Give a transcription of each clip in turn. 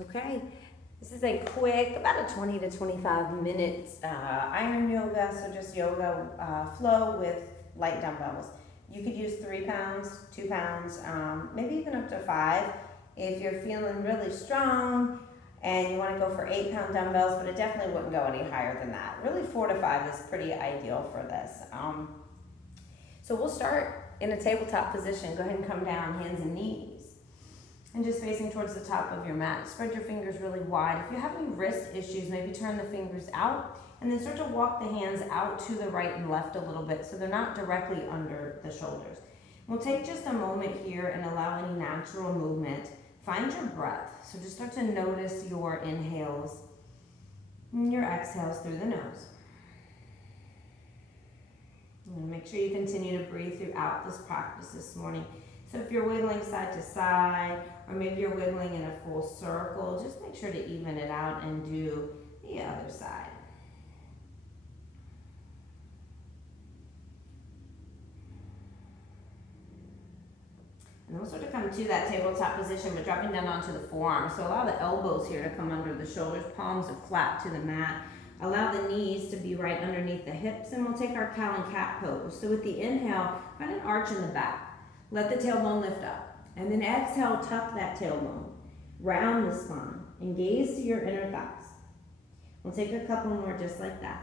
Okay, this is a quick, about a 20 to 25 minutes iron yoga, so just yoga flow with light dumbbells. You could use 3 pounds, 2 pounds, maybe even up to 5 if you're feeling really strong and you want to go for 8-pound dumbbells, but it definitely wouldn't go any higher than that. Really 4 to 5 is pretty ideal for this. So we'll start in a tabletop position. Go ahead and come down, hands and knees. And just facing towards the top of your mat. Spread your fingers really wide. If you have any wrist issues, maybe turn the fingers out and then start to walk the hands out to the right and left a little bit so they're not directly under the shoulders. We'll take just a moment here and allow any natural movement. Find your breath. So just start to notice your inhales and your exhales through the nose. And make sure you continue to breathe throughout this practice this morning. So if you're wiggling side to side, or maybe you're wiggling in a full circle, just make sure to even it out and do the other side. And then we'll sort of come to that tabletop position, but dropping down onto the forearms. So allow the elbows here to come under the shoulders, palms are flat to the mat. Allow the knees to be right underneath the hips, and we'll take our cow and cat pose. So with the inhale, find an arch in the back. Let the tailbone lift up. And then exhale, tuck that tailbone. Round the spine and gaze to your inner thighs. We'll take a couple more just like that.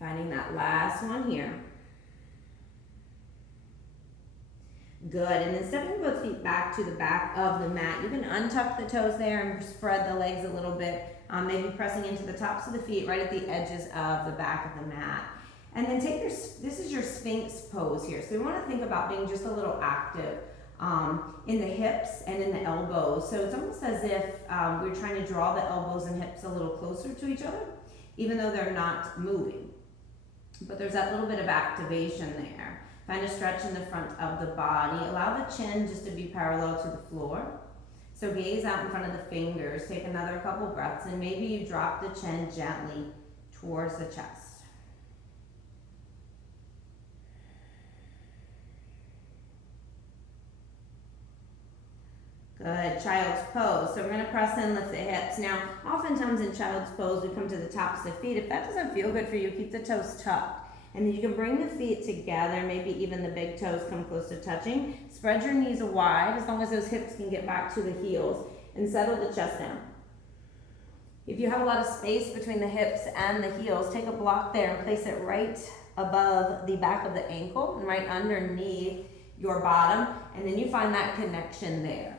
Finding that last one here. Good, and then stepping both feet back to the back of the mat. You can untuck the toes there and spread the legs a little bit. Maybe pressing into the tops of the feet right at the edges of the back of the mat. And then take this is your Sphinx pose here. So we want to think about being just a little active in the hips and in the elbows. So it's almost as if we're trying to draw the elbows and hips a little closer to each other, even though they're not moving. But there's that little bit of activation there. Find a stretch in the front of the body. Allow the chin just to be parallel to the floor. So gaze out in front of the fingers. Take another couple breaths, and maybe you drop the chin gently towards the chest. Good, child's pose. So we're going to press in, lift the hips. Now, oftentimes in child's pose, we come to the tops of the feet. If that doesn't feel good for you, keep the toes tucked. And then you can bring the feet together, maybe even the big toes come close to touching. Spread your knees wide as long as those hips can get back to the heels, and settle the chest down. If you have a lot of space between the hips and the heels, take a block there and place it right above the back of the ankle and right underneath your bottom, and then you find that connection there.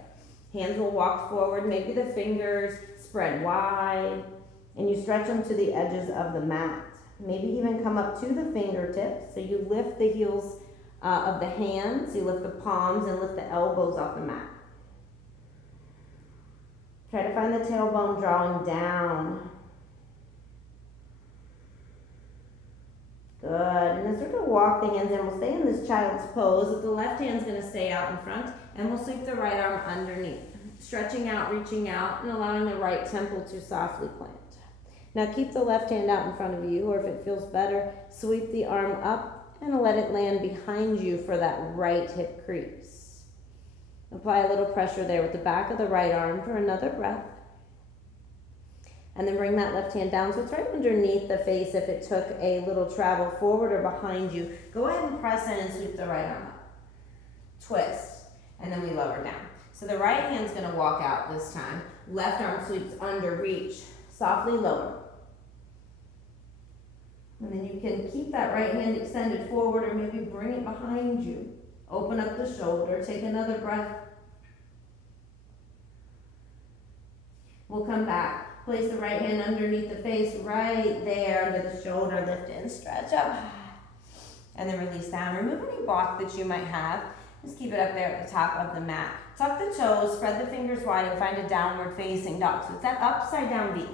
Hands will walk forward, maybe the fingers spread wide, and you stretch them to the edges of the mat. Maybe even come up to the fingertips. So you lift the heels of the hands, you lift the palms, and lift the elbows off the mat. Try to find the tailbone drawing down. Good, and then start to walk the hands in. We'll stay in this child's pose. With the left hand's gonna stay out in front, and we'll sweep the right arm underneath. Stretching out, reaching out, and allowing the right temple to softly plant. Now keep the left hand out in front of you, or if it feels better, sweep the arm up and let it land behind you for that right hip crease. Apply a little pressure there with the back of the right arm for another breath. And then bring that left hand down so it's right underneath the face. If it took a little travel forward or behind you, go ahead and press in and sweep the right arm up. Twist, and then we lower down. So the right hand's gonna walk out this time. Left arm sweeps under, reach, softly lower. And then you can keep that right hand extended forward or maybe bring it behind you. Open up the shoulder, take another breath. We'll come back. Place the right hand underneath the face, right there under the shoulder. Lift it and stretch up. And then release down. Remove any block that you might have. Just keep it up there at the top of the mat. Tuck the toes, spread the fingers wide, and find a downward facing dog. So it's that upside down V.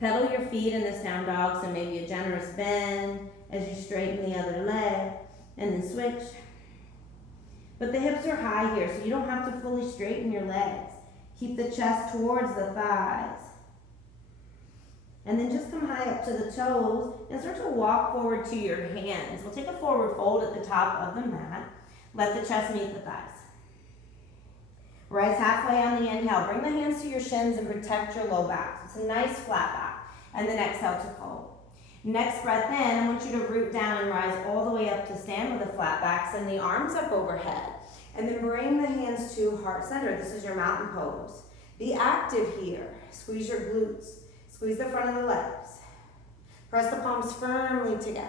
Pedal your feet in this down dog, so maybe a generous bend as you straighten the other leg, and then switch. But the hips are high here, so you don't have to fully straighten your legs. Keep the chest towards the thighs. And then just come high up to the toes and start to walk forward to your hands. We'll take a forward fold at the top of the mat. Let the chest meet the thighs. Rise halfway on the inhale. Bring the hands to your shins and protect your low back. It's a nice flat back. And then exhale to fold. Next breath in, I want you to root down and rise all the way up to stand with a flat back. Send the arms up overhead. And then bring the hands to heart center. This is your mountain pose. Be active here. Squeeze your glutes. Squeeze the front of the legs. Press the palms firmly together.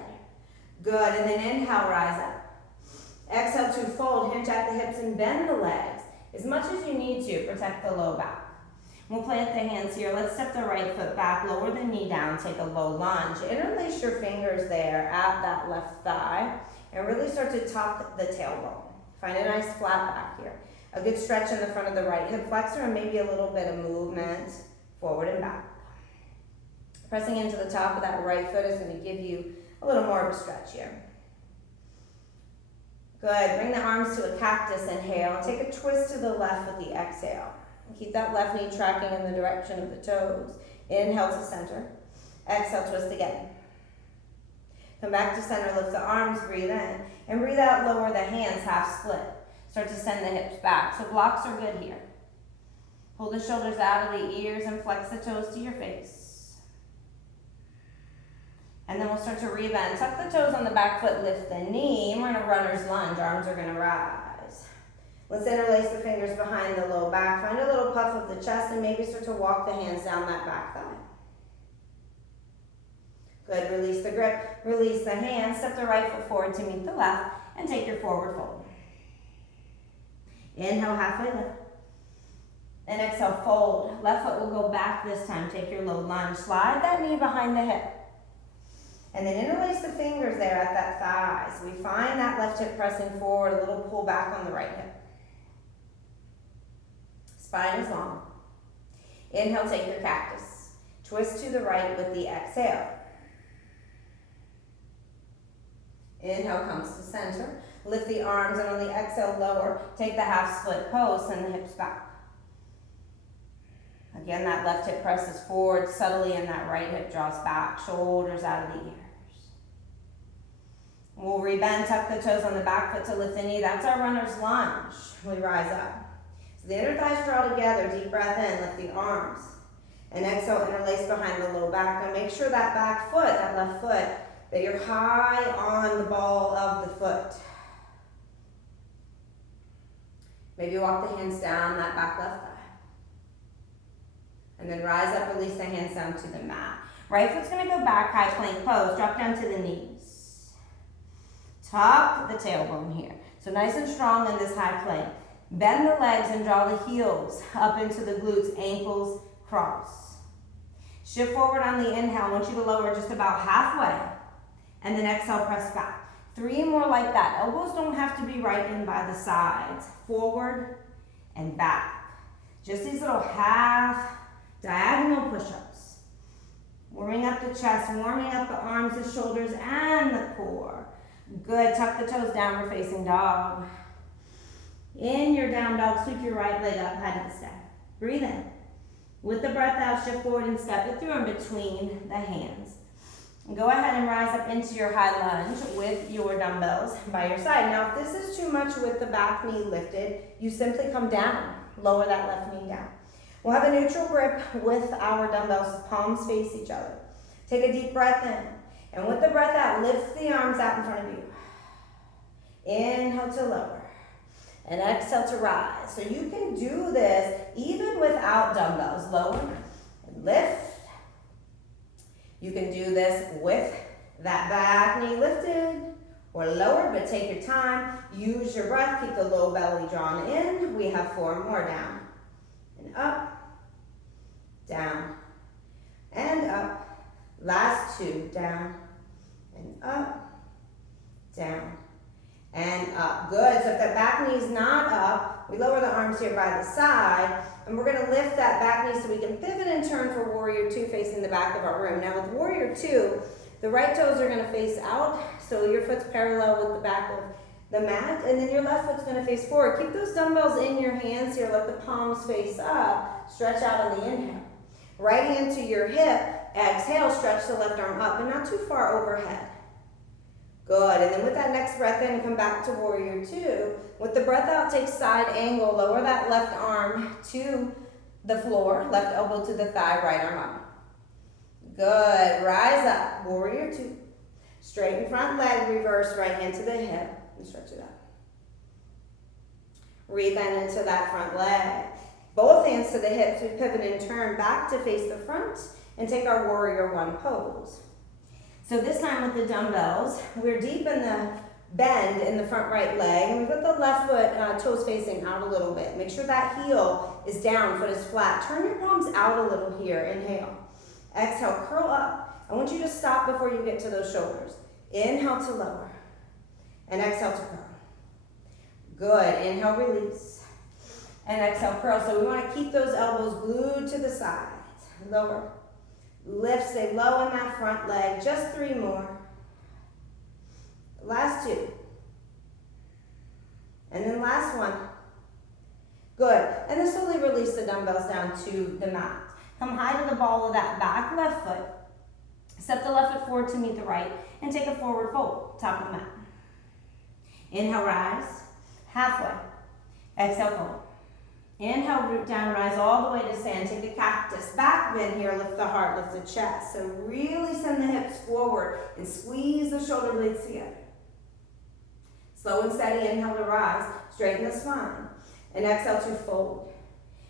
Good, and then inhale, rise up. Exhale to fold, hinge at the hips and bend the legs as much as you need to. Protect the low back. We'll plant the hands here. Let's step the right foot back, lower the knee down, take a low lunge. Interlace your fingers there at that left thigh and really start to top the tailbone. Find a nice flat back here. A good stretch in the front of the right hip flexor and maybe a little bit of movement forward and back. Pressing into the top of that right foot is going to give you a little more of a stretch here. Good. Bring the arms to a cactus, inhale. Take a twist to the left with the exhale. Keep that left knee tracking in the direction of the toes. Inhale to center. Exhale, twist again. Come back to center, lift the arms, breathe in. And breathe out, lower the hands, half split. Start to send the hips back. So blocks are good here. Pull the shoulders out of the ears and flex the toes to your face. And then we'll start to rebend. Tuck the toes on the back foot, lift the knee. And we're in a runner's lunge. Arms are going to rise. Let's interlace the fingers behind the low back. Find a little puff of the chest and maybe start to walk the hands down that back thigh. Good. Release the grip. Release the hands. Step the right foot forward to meet the left and take your forward fold. Inhale, halfway lift. And exhale, fold. Left foot will go back this time. Take your low lunge. Slide that knee behind the hip. And then interlace the fingers there at that thigh. So we find that left hip pressing forward, a little pull back on the right hip. Spine is long. Inhale, take your cactus. Twist to the right with the exhale. Inhale comes to center. Lift the arms and on the exhale, lower. Take the half split pose, send the hips back. Again, that left hip presses forward subtly and that right hip draws back. Shoulders out of the ears. We'll rebend, tuck the toes on the back foot to lift the knee. That's our runner's lunge. We rise up. So the inner thighs draw together. Deep breath in, lift the arms. And exhale, interlace behind the low back. Now make sure that back foot, that left foot, that you're high on the ball of the foot. Maybe walk the hands down that back left thigh. And then rise up, release the hands down to the mat. Right foot's going to go back, high plank pose. Drop down to the knees. Tuck the tailbone here. So nice and strong in this high plank. Bend the legs and draw the heels up into the glutes, ankles cross. Shift forward on the inhale. I want you to lower just about halfway. And then exhale, press back. 3 more like that. Elbows don't have to be right in by the sides. Forward and back. Just these little half diagonal push-ups. Warming up the chest, warming up the arms, the shoulders, and the core. Good. Tuck the toes, downward facing dog. In your down dog, sweep your right leg up, head to step. Breathe in. With the breath out, shift forward and step it through in between the hands. Go ahead and rise up into your high lunge with your dumbbells by your side. Now, if this is too much with the back knee lifted, you simply come down. Lower that left knee down. We'll have a neutral grip with our dumbbells, palms face each other. Take a deep breath in. And with the breath out, lift the arms out in front of you. Inhale to lower. And exhale to rise. So you can do this even without dumbbells. Lower and lift. You can do this with that back knee lifted or lowered, but take your time. Use your breath. Keep the low belly drawn in. We have 4 more. Down and up, down and up. Last 2. Down and up, down and up. Good. So if that back knee is not up, we lower the arms here by the side, and we're going to lift that back knee so we can pivot and turn for Warrior 2 facing the back of our room. Now with Warrior 2, the right toes are going to face out, so your foot's parallel with the back of the mat, and then your left foot's going to face forward. Keep those dumbbells in your hands here. Let the palms face up. Stretch out on the inhale. Right hand to your hip. Exhale, stretch the left arm up, but not too far overhead. Good, and then with that next breath in, come back to warrior two. With the breath out, take side angle, lower that left arm to the floor, left elbow to the thigh, right arm up. Good, rise up, warrior two. Straighten front leg, reverse right hand to the hip, and stretch it up. Rebend into that front leg. Both hands to the hips, we pivot and turn back to face the front, and take our warrior one pose. So this time with the dumbbells, we're deep in the bend in the front right leg, and we've got the left foot toes facing out a little bit. Make sure that heel is down, foot is flat. Turn your palms out a little here, inhale. Exhale, curl up. I want you to stop before you get to those shoulders. Inhale to lower, and exhale to curl. Good, inhale, release, and exhale, curl. So we want to keep those elbows glued to the sides. Lower. Lift, stay low in that front leg. Just 3 more. Last 2. And then last one. Good. And then slowly release the dumbbells down to the mat. Come high to the ball of that back left foot. Step the left foot forward to meet the right. And take a forward fold, top of the mat. Inhale, rise. Halfway. Exhale, fold. Inhale, root down, rise all the way to stand. Take a cactus. Back bend here, lift the heart, lift the chest. So really send the hips forward and squeeze the shoulder blades together. Slow and steady, inhale to rise. Straighten the spine. And exhale to fold.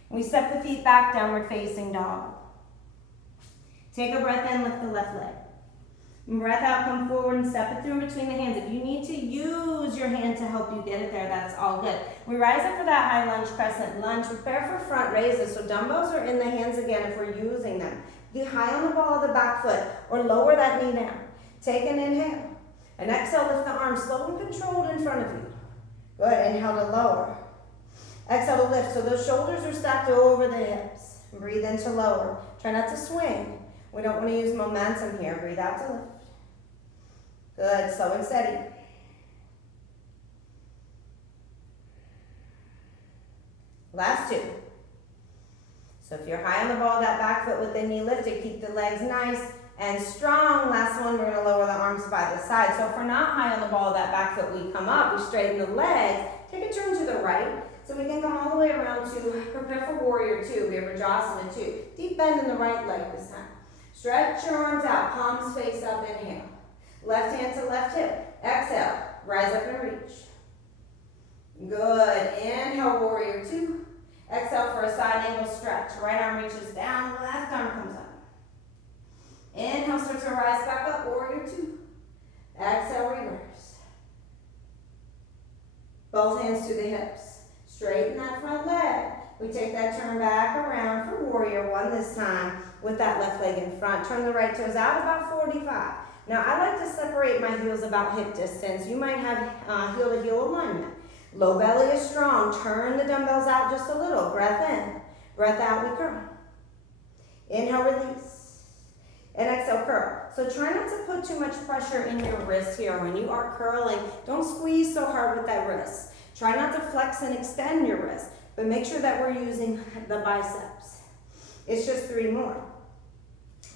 We step the feet back, downward facing dog. Take a breath in, lift the left leg. Breath out, come forward and step it through between the hands. If you need to use your hand to help you get it there, that's all good. We rise up for that high lunge, crescent lunge. Prepare for front raises. So dumbbells are in the hands again if we're using them. Be high on the ball of the back foot or lower that knee down. Take an inhale. And exhale, lift the arms slow and controlled in front of you. Good, inhale to lower. Exhale to lift. So those shoulders are stacked over the hips. Breathe in to lower. Try not to swing. We don't want to use momentum here. Breathe out to lift. Good, slow and steady. Last 2. So if you're high on the ball, that back foot with the knee lifted, keep the legs nice and strong. Last one, we're going to lower the arms by the side. So if we're not high on the ball, that back foot, we come up, we straighten the legs, take a turn to the right. So we can come all the way around to prepare for warrior 2. We have Rajasana 2. Deep bend in the right leg this time. Stretch your arms out, palms face up, inhale. Left hand to left hip. Exhale, rise up and reach. Good, inhale, warrior 2. Exhale for a side angle stretch. Right arm reaches down, left arm comes up. Inhale, start to rise back up, warrior 2. Exhale, reverse. Both hands to the hips. Straighten that front leg. We take that turn back around for warrior 1 this time with that left leg in front. Turn the right toes out about 45. Now I like to separate my heels about hip distance. You might have heel to heel alignment. Low belly is strong. Turn the dumbbells out just a little. Breath in. Breath out, we curl. Inhale, release. And exhale, curl. So try not to put too much pressure in your wrist here. When you are curling, don't squeeze so hard with that wrist. Try not to flex and extend your wrist, but make sure that we're using the biceps. It's just 3 more.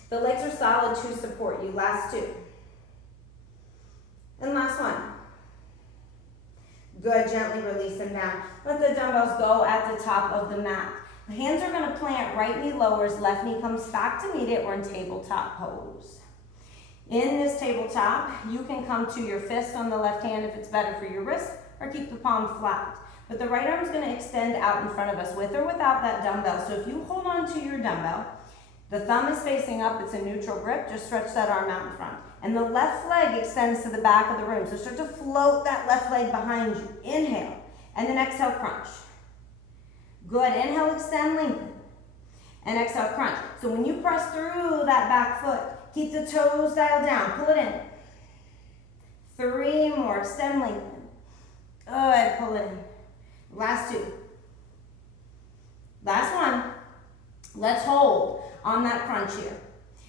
The legs are solid to support you. Last 2. And last one. Good, gently release them down. Let the dumbbells go at the top of the mat. The hands are going to plant, right knee lowers, left knee comes back to meet it. We're in tabletop pose. In this tabletop, you can come to your fist on the left hand if it's better for your wrist, or keep the palm flat. But the right arm is going to extend out in front of us with or without that dumbbell. So if you hold on to your dumbbell, the thumb is facing up, it's a neutral grip, just stretch that arm out in front. And the left leg extends to the back of the room. So start to float that left leg behind you. Inhale, and then exhale, crunch. Good, inhale, extend, lengthen. And exhale, crunch. So when you press through that back foot, keep the toes dialed down, pull it in. 3 more, extend, lengthen. Good, pull it in. Last 2. Last one. Let's hold on that crunch here.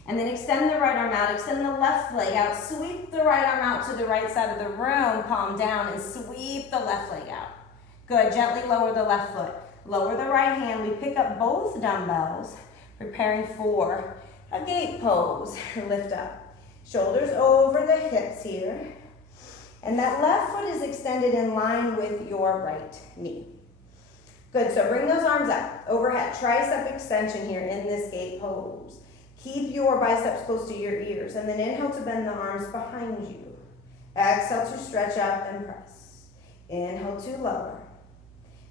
And then extend the right arm out, extend the left leg out, sweep the right arm out to the right side of the room, palm down, and sweep the left leg out. Good, gently lower the left foot. Lower the right hand, we pick up both dumbbells, preparing for a gate pose. Lift up. Shoulders over the hips here. And that left foot is extended in line with your right knee. Good, so bring those arms up, overhead, tricep extension here in this gate pose. Keep your biceps close to your ears, and then inhale to bend the arms behind you. Exhale to stretch up and press. Inhale to lower,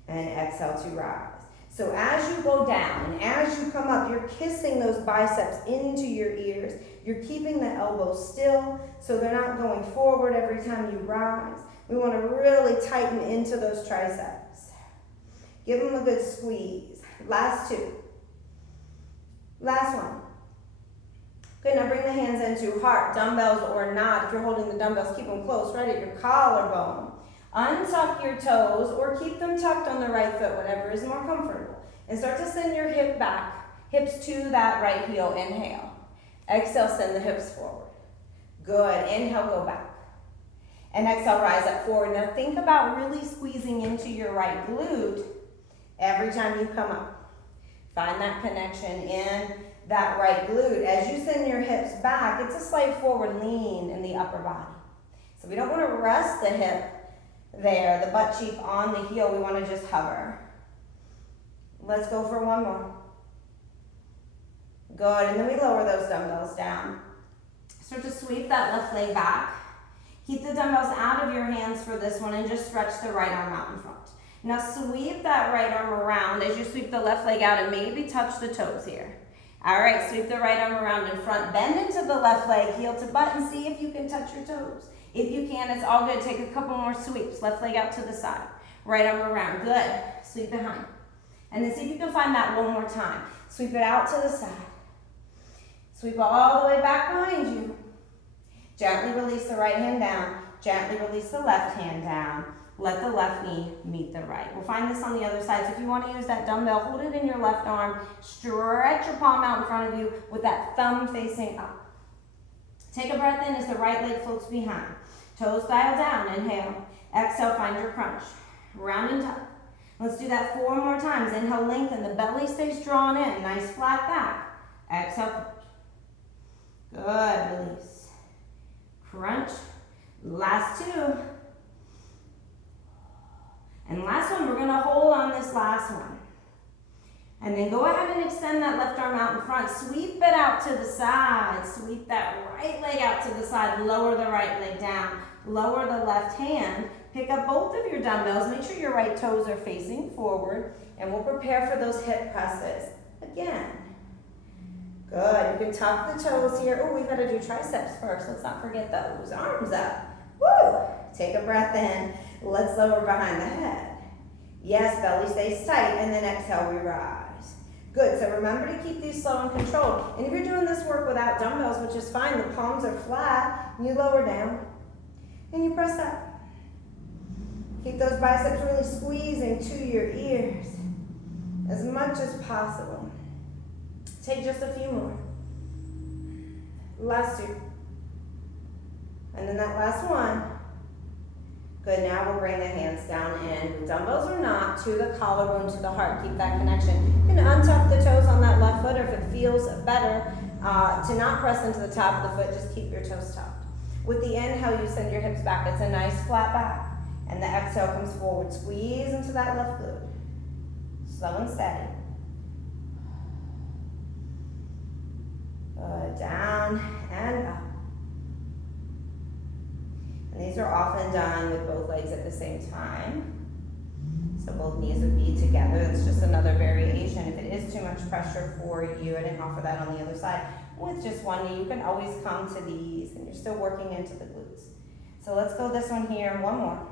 and exhale to rise. So as you go down and as you come up, you're kissing those biceps into your ears. You're keeping the elbows still so they're not going forward every time you rise. We want to really tighten into those triceps. Give them a good squeeze. Last two. Last one. Good, now bring the hands into heart, dumbbells or not. If you're holding the dumbbells, keep them close, right at your collarbone. Untuck your toes or keep them tucked on the right foot, whatever is more comfortable. And start to send your hips to that right heel. Inhale. Exhale, send the hips forward. Good, inhale, go back. And exhale, rise up forward. Now think about really squeezing into your right glute every time you come up. Find that connection in that right glute. As you send your hips back, it's a slight forward lean in the upper body. So we don't want to rest the hip there, the butt cheek on the heel. We want to just hover. Let's go for one more. Good, and then we lower those dumbbells down. Start to sweep that left leg back. Keep the dumbbells out of your hands for this one and just stretch the right arm out in front. Now sweep that right arm around as you sweep the left leg out and maybe touch the toes here. All right, sweep the right arm around in front, bend into the left leg, heel to butt, and see if you can touch your toes. If you can, it's all good. Take a couple more sweeps. Left leg out to the side. Right arm around. Good. Sweep behind. And then see if you can find that one more time. Sweep it out to the side. Sweep it all the way back behind you. Gently release the right hand down. Gently release the left hand down. Let the left knee meet the right. We'll find this on the other side. So if you want to use that dumbbell, hold it in your left arm. Stretch your palm out in front of you with that thumb facing up. Take a breath in as the right leg floats behind. Toes dial down. Inhale. Exhale, find your crunch. Round and tuck. Let's do that 4 more times. Inhale, lengthen. The belly stays drawn in. Nice flat back. Exhale, crunch. Good. Release. Crunch. Last 2. And last one, we're going to hold on this last one. And then go ahead and extend that left arm out in front. Sweep it out to the side. Sweep that right leg out to the side. Lower the right leg down. Lower the left hand. Pick up both of your dumbbells. Make sure your right toes are facing forward. And we'll prepare for those hip presses again. Good. You can tuck the toes here. Oh, we've got to do triceps first. Let's not forget those. Arms up. Woo! Take a breath in. Let's lower behind the head. Yes, belly stays tight. And then exhale, we rise. Good. So remember to keep these slow and controlled. And if you're doing this work without dumbbells, which is fine, the palms are flat, you lower down and you press up. Keep those biceps really squeezing to your ears as much as possible. Take just a few more. Last 2. And then that last one. Good, now we'll bring the hands down in, with dumbbells or not, to the collarbone, to the heart. Keep that connection. You can untuck the toes on that left foot, or if it feels better to not press into the top of the foot, just keep your toes tucked. With the inhale, you send your hips back. It's a nice flat back. And the exhale comes forward. Squeeze into that left glute. Slow and steady. Good, down and up. And these are often done with both legs at the same time. So both knees would be together. That's just another variation. If it is too much pressure for you, I didn't offer that on the other side. With just one knee, you can always come to these and you're still working into the glutes. So let's go this one here. One more.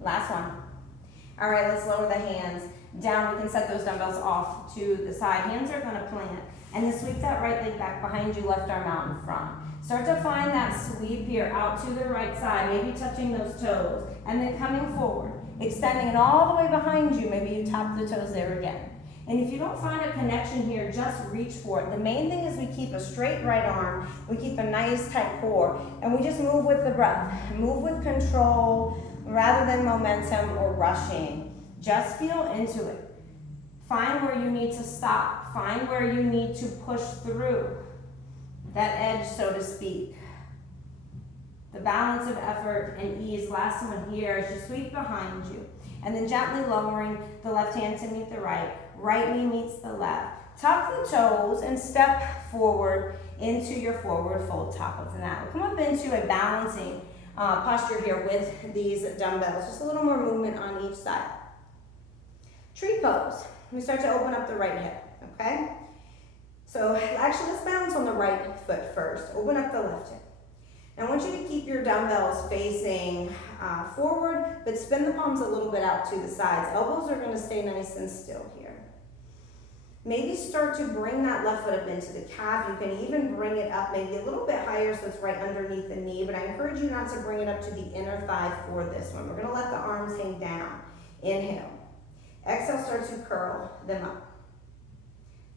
Last one. All right, let's lower the hands down. We can set those dumbbells off to the side. Hands are gonna plant. And then sweep that right leg back behind you, left arm out in front. Start to find that sweep here out to the right side, maybe touching those toes, and then coming forward, extending it all the way behind you. Maybe you tap the toes there again. And if you don't find a connection here, just reach for it. The main thing is we keep a straight right arm, we keep a nice tight core, and we just move with the breath. Move with control rather than momentum or rushing. Just feel into it. Find where you need to stop. Find where you need to push through that edge, so to speak. The balance of effort and ease. Last one here as you sweep behind you. And then gently lowering the left hand to meet the right. Right knee meets the left. Tuck the toes and step forward into your forward fold, top of the mat. We'll come up into a balancing posture here with these dumbbells. Just a little more movement on each side. Tree pose. We start to open up the right hip, okay? So actually let's balance on the right foot first. Open up the left hip. Now I want you to keep your dumbbells facing forward, but spin the palms a little bit out to the sides. Elbows are gonna stay nice and still here. Maybe start to bring that left foot up into the calf. You can even bring it up maybe a little bit higher so it's right underneath the knee, but I encourage you not to bring it up to the inner thigh for this one. We're gonna let the arms hang down. Inhale. Exhale, start to curl them up.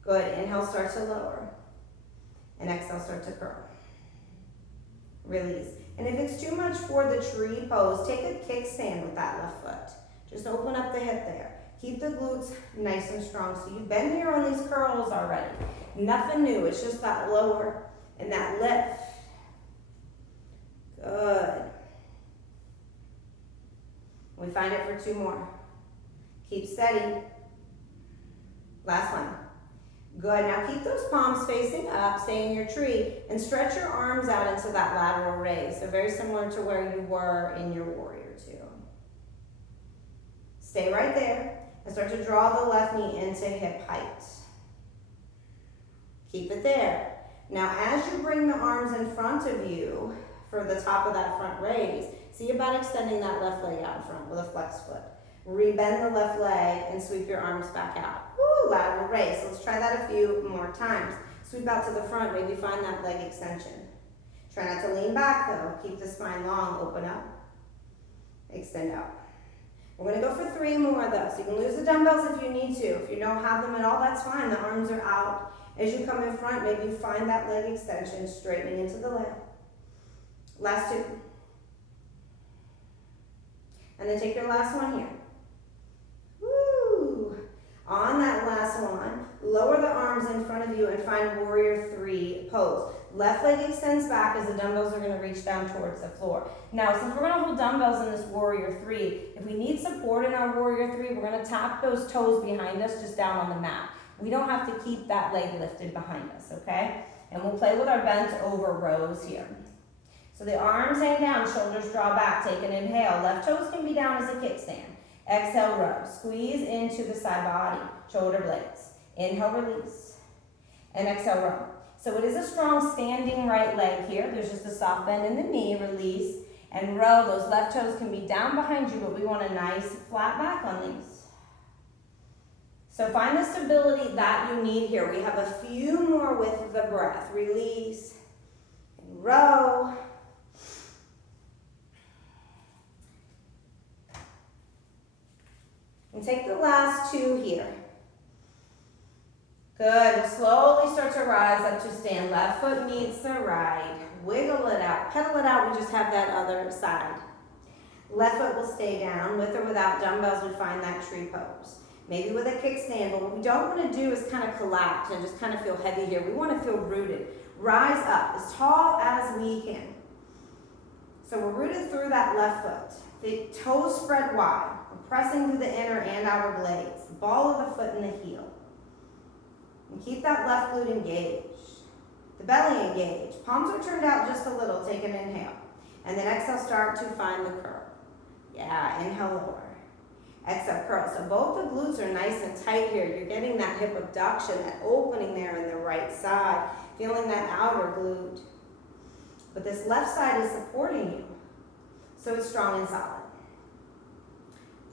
Good, inhale, start to lower. And exhale, start to curl. Release. And if it's too much for the tree pose, take a kickstand with that left foot. Just open up the hip there. Keep the glutes nice and strong. So you've been here on these curls already. Nothing new, it's just that lower and that lift. Good. We find it for 2 more. Keep steady. Last one. Good, now keep those palms facing up, stay in your tree, and stretch your arms out into that lateral raise. So very similar to where you were in your warrior 2. Stay right there. And start to draw the left knee into hip height. Keep it there. Now as you bring the arms in front of you for the top of that front raise, see about extending that left leg out in front with a flex foot. Rebend the left leg and sweep your arms back out. Woo, lateral raise. So let's try that a few more times. Sweep out to the front, maybe find that leg extension. Try not to lean back though. Keep the spine long, open up. Extend out. We're gonna go for 3 more though. So you can lose the dumbbells if you need to. If you don't have them at all, that's fine. The arms are out. As you come in front, maybe you find that leg extension, straightening into the leg. Last 2. And then take your last one here. Woo! On that last one, lower the arms in front of you and find warrior 3 pose. Left leg extends back as the dumbbells are going to reach down towards the floor. Now, since we're going to hold dumbbells in this warrior 3, if we need support in our warrior 3, we're going to tap those toes behind us just down on the mat. We don't have to keep that leg lifted behind us, okay? And we'll play with our bent over rows here. So the arms hang down, shoulders draw back, take an inhale. Left toes can be down as a kickstand. Exhale, row. Squeeze into the side body, shoulder blades. Inhale, release. And exhale, row. So it is a strong standing right leg here. There's just a soft bend in the knee, release, and row. Those left toes can be down behind you, but we want a nice flat back on these. So find the stability that you need here. We have a few more with the breath. Release, and row. And take the last 2 here. Good, we'll slowly start to rise up to stand. Left foot meets the right. Wiggle it out, pedal it out, we just have that other side. Left foot will stay down. With or without dumbbells, we find that tree pose. Maybe with a kickstand, but what we don't want to do is kind of collapse and just kind of feel heavy here. We want to feel rooted. Rise up as tall as we can. So we're rooted through that left foot. The toes spread wide. We're pressing through the inner and outer blades. The ball of the foot and the heel. And keep that left glute engaged. The belly engaged. Palms are turned out just a little. Take an inhale. And then exhale, start to find the curl. Yeah, inhale, lower. Exhale, curl. So both the glutes are nice and tight here. You're getting that hip abduction, that opening there in the right side. Feeling that outer glute. But this left side is supporting you. So it's strong and solid.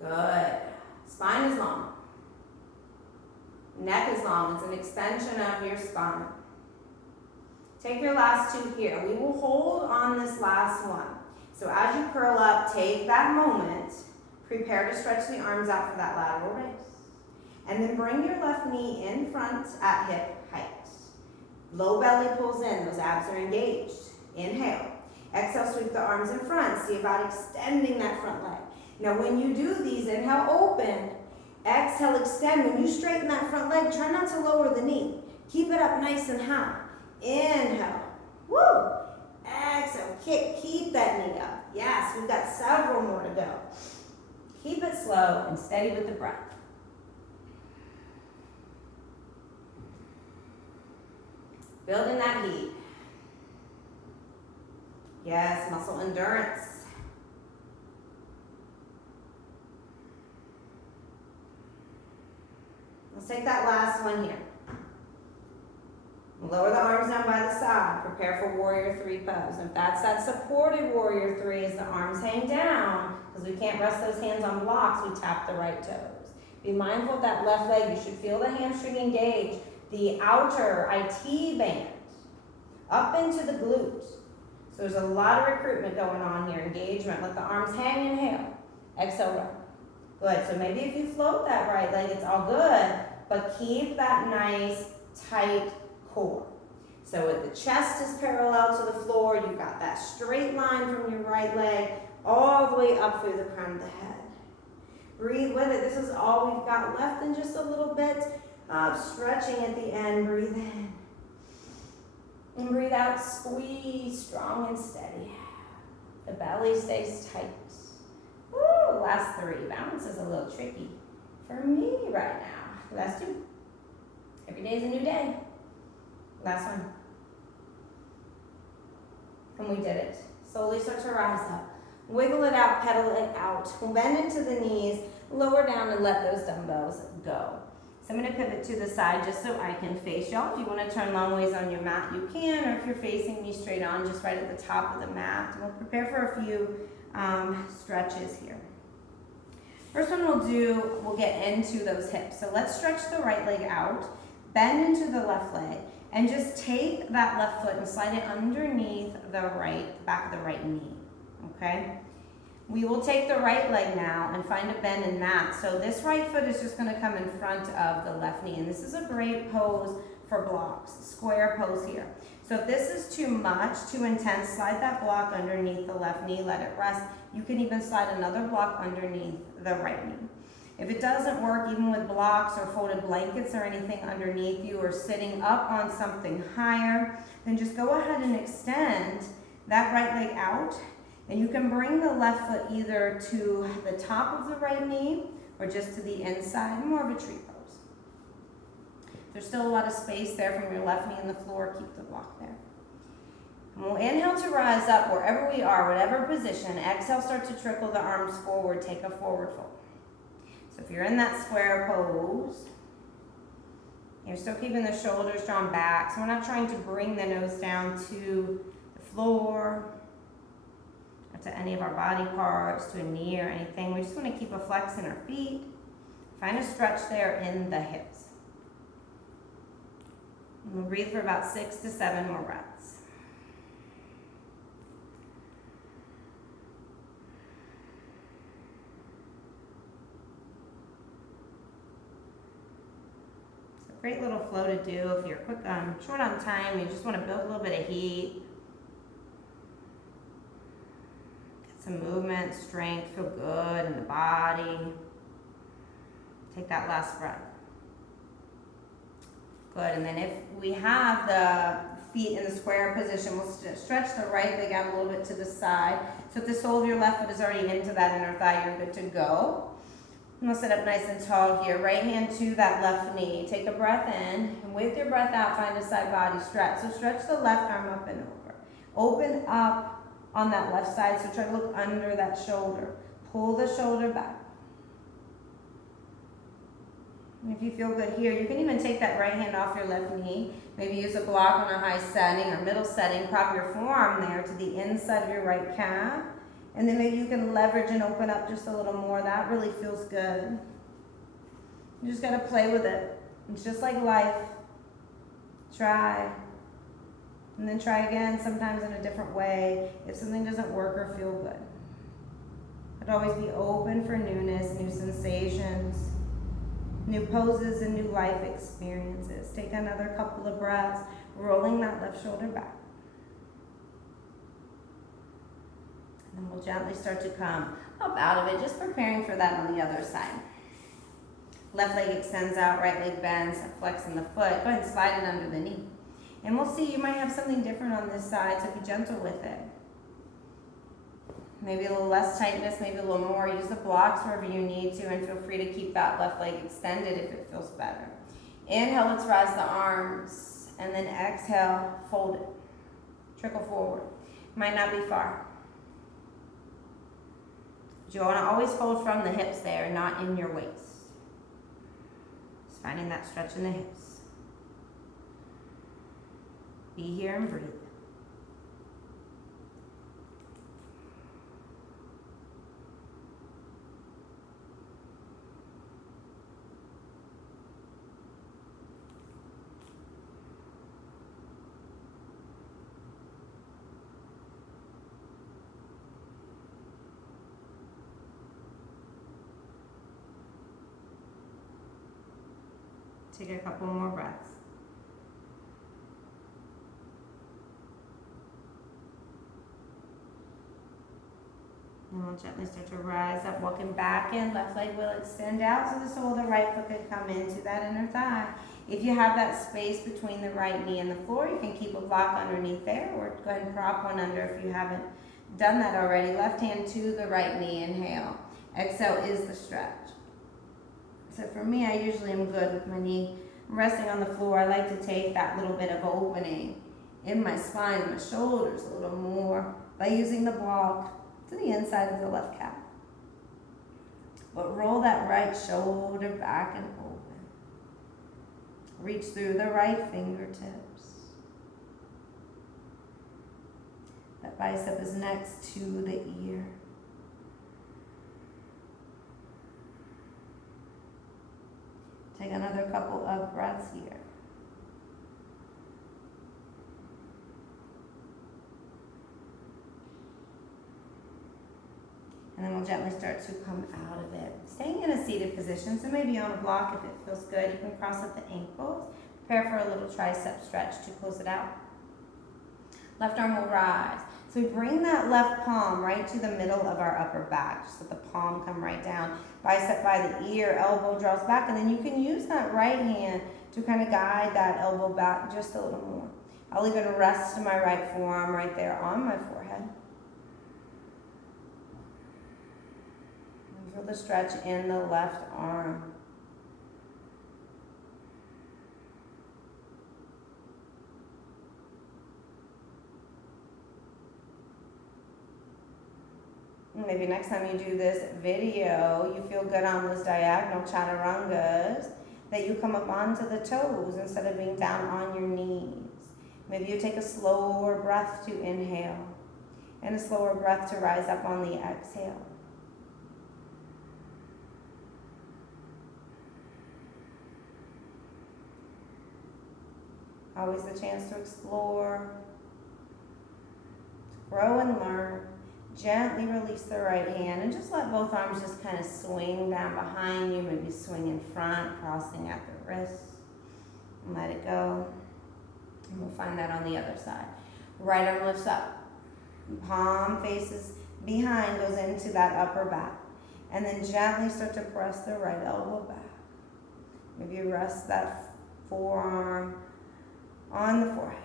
Good. Spine is long. Neck is long. It's an extension of your spine. Take your last 2 here. We will hold on this last one. So as you curl up, take that moment. Prepare to stretch the arms out for that lateral raise. And then bring your left knee in front at hip height. Low belly pulls in. Those abs are engaged. Inhale. Exhale, sweep the arms in front. See about extending that front leg. Now when you do these, inhale, open. Exhale, extend. When you straighten that front leg, try not to lower the knee. Keep it up nice and high. Inhale. Woo! Exhale, kick, keep that knee up. Yes, we've got several more to go. Keep it slow and steady with the breath. Building that heat. Yes, muscle endurance. Let's take that last one here. Lower the arms down by the side. Prepare for warrior three pose. And if that's that supported warrior three, as the arms hang down, because we can't rest those hands on blocks, we tap the right toes. Be mindful of that left leg. You should feel the hamstring engage, the outer IT band, up into the glute. So there's a lot of recruitment going on here, engagement. Let the arms hang, inhale. Exhale, right. Good, so maybe if you float that right leg, it's all good, but keep that nice, tight core. So if the chest is parallel to the floor, you've got that straight line from your right leg all the way up through the crown of the head. Breathe with it. This is all we've got left, and just a little bit of stretching at the end. Breathe in. And breathe out, squeeze strong and steady. The belly stays tight. Woo, last three. Balance is a little tricky for me right now. Last two. Every day is a new day. Last one. And we did it. Slowly start to rise up. Wiggle it out, pedal it out. Bend into the knees, lower down and let those dumbbells go. So I'm going to pivot to the side just so I can face y'all. If you want to turn long ways on your mat, you can, or if you're facing me straight on, just right at the top of the mat. And we'll prepare for a few stretches here. First one we'll get into those hips. So let's stretch the right leg out, bend into the left leg, and just take that left foot and slide it underneath the back of the right knee, okay? We will take the right leg now and find a bend in that. So this right foot is just gonna come in front of the left knee, and this is a great pose for blocks, square pose here. So if this is too much, too intense, slide that block underneath the left knee, let it rest. You can even slide another block underneath the right knee. If it doesn't work, even with blocks or folded blankets or anything underneath you, or sitting up on something higher, then just go ahead and extend that right leg out, and you can bring the left foot either to the top of the right knee or just to the inside, more of a tree pose. There's still a lot of space there from your left knee and the floor, keep the block there. And we'll inhale to rise up wherever we are, whatever position. Exhale, start to trickle the arms forward, take a forward fold. So if you're in that square pose, you're still keeping the shoulders drawn back, so we're not trying to bring the nose down to the floor, or to any of our body parts, to a knee or anything. We just want to keep a flex in our feet. Find a stretch there in the hips. And we'll breathe for about 6 to 7 more breaths. Great little flow to do if you're short on time, you just want to build a little bit of heat. Get some movement, strength, feel good in the body. Take that last breath. Good, and then if we have the feet in the square position, we'll stretch the right leg out a little bit to the side. So if the sole of your left foot is already into that inner thigh, you're good to go. And we'll sit up nice and tall here. Right hand to that left knee. Take a breath in, and with your breath out, find a side body stretch. So stretch the left arm up and over. Open up on that left side, so try to look under that shoulder. Pull the shoulder back. And if you feel good here, you can even take that right hand off your left knee. Maybe use a block on a high setting or middle setting. Prop your forearm there to the inside of your right calf. And then maybe you can leverage and open up just a little more. That really feels good. You just got to play with it. It's just like life. Try. And then try again, sometimes in a different way, if something doesn't work or feel good. But always be open for newness, new sensations, new poses, and new life experiences. Take another couple of breaths, rolling that left shoulder back. And we'll gently start to come up out of it, just preparing for that on the other side. Left leg extends out, right leg bends, flexing the foot. Go ahead and slide it under the knee. And we'll see, you might have something different on this side, so be gentle with it. Maybe a little less tightness, maybe a little more. Use the blocks wherever you need to, and feel free to keep that left leg extended if it feels better. Inhale, let's rise the arms, and then exhale, fold it. Trickle forward. Might not be far. But you want to always fold from the hips there, not in your waist. Just finding that stretch in the hips. Be here and breathe. Take a couple more breaths. And we'll gently start to rise up, walking back in. Left leg will extend out so the sole of the right foot could come into that inner thigh. If you have that space between the right knee and the floor, you can keep a block underneath there, or go ahead and prop one under if you haven't done that already. Left hand to the right knee, inhale. Exhale is the stretch. So for me, I usually am good with my knee resting on the floor. I like to take that little bit of opening in my spine and my shoulders a little more by using the block to the inside of the left calf. But roll that right shoulder back and open. Reach through the right fingertips. That bicep is next to the ear. Take another couple of breaths here. And then we'll gently start to come out of it. Staying in a seated position, so maybe on a block if it feels good. You can cross up the ankles. Prepare for a little tricep stretch to close it out. Left arm will rise. So we bring that left palm right to the middle of our upper back. Just let the palm come right down. Bicep by the ear, elbow draws back, and then you can use that right hand to kind of guide that elbow back just a little more. I'll even rest my right forearm right there on my forehead. And feel the stretch in the left arm. Maybe next time you do this video, you feel good on those diagonal chaturangas, that you come up onto the toes instead of being down on your knees. Maybe you take a slower breath to inhale and a slower breath to rise up on the exhale. Always a chance to explore, to grow and learn. Gently release the right hand and just let both arms just kind of swing down behind you, maybe swing in front, crossing at the wrist. And let it go. And we'll find that on the other side. Right arm lifts up. Palm faces behind, goes into that upper back. And then gently start to press the right elbow back. Maybe rest that forearm on the forehead.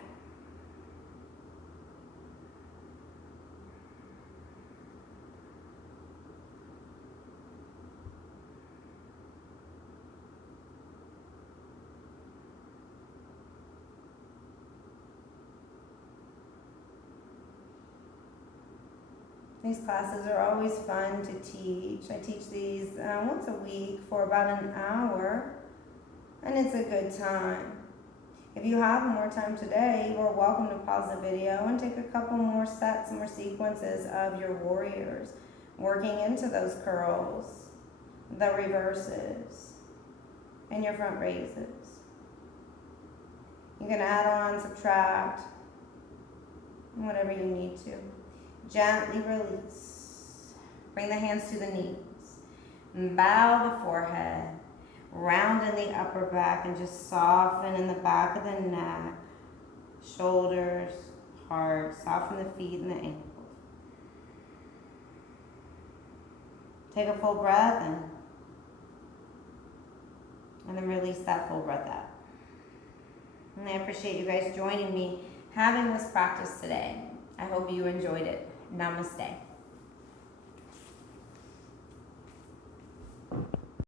These classes are always fun to teach. I teach these once a week for about an hour, and it's a good time. If you have more time today, you are welcome to pause the video and take a couple more sets, more sequences of your warriors, working into those curls, the reverses, and your front raises. You can add on, subtract, whatever you need to. Gently release. Bring the hands to the knees. Bow the forehead. Round in the upper back and just soften in the back of the neck. Shoulders, heart. Soften the feet and the ankles. Take a full breath in. and then release that full breath out. And I appreciate you guys joining me having this practice today. I hope you enjoyed it. Namaste.